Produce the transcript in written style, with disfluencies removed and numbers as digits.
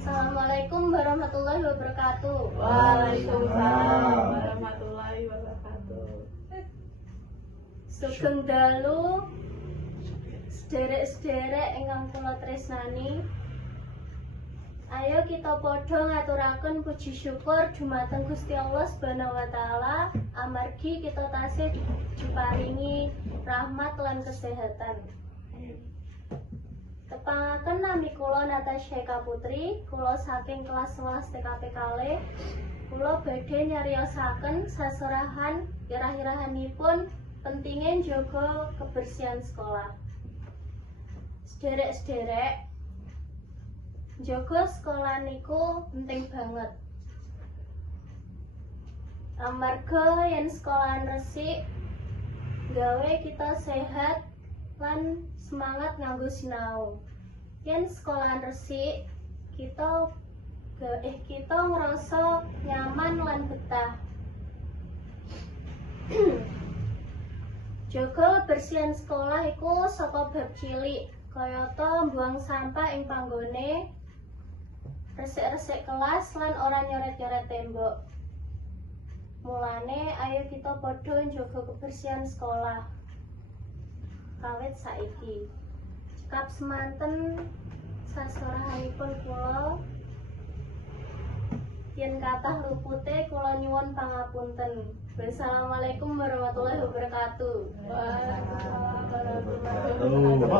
Assalamualaikum warahmatullahi wabarakatuh. Waalaikumsalam warahmatullahi wabarakatuh. Sugeng dalu sederek-sederek ingkang kula tresnani. Ayo kita padha ngaturaken puji syukur dumateng Gusti Allah Subhanahu wa taala amargi kita tasih diparingi rahmat lan kesehatan. Tepangaken nami kula Natasha Eka Putri, kula saking kelas 11 TKP kalih. Kula badhe nyariosaken saserahan irah-irahanipun pentingnya njaga kebersihan sekolah. Sederek-sederek, njaga sekolah niku penting banget. Amarga yen sekolahan resik, gawe kita sehat lan semangat nganggo sinau. Yen sekolahan resik, kita ngerasa nyaman lan betah. Jaga kebersihan sekolah iku saka bab cilik, kayata mbuang sampah ing panggone, resik-resik kelas lan ora nyoret-nyoret tembok. Mulane ayo kita padha njaga kebersihan sekolah. Kawit saiki cekap semanten saserahanipun kula, yen kathah lupute kula nyuwun pangapunten. Wassalamualaikum warahmatullahi wabarakatuh. Waalaikumsalam warahmatullahi wabarakatuh.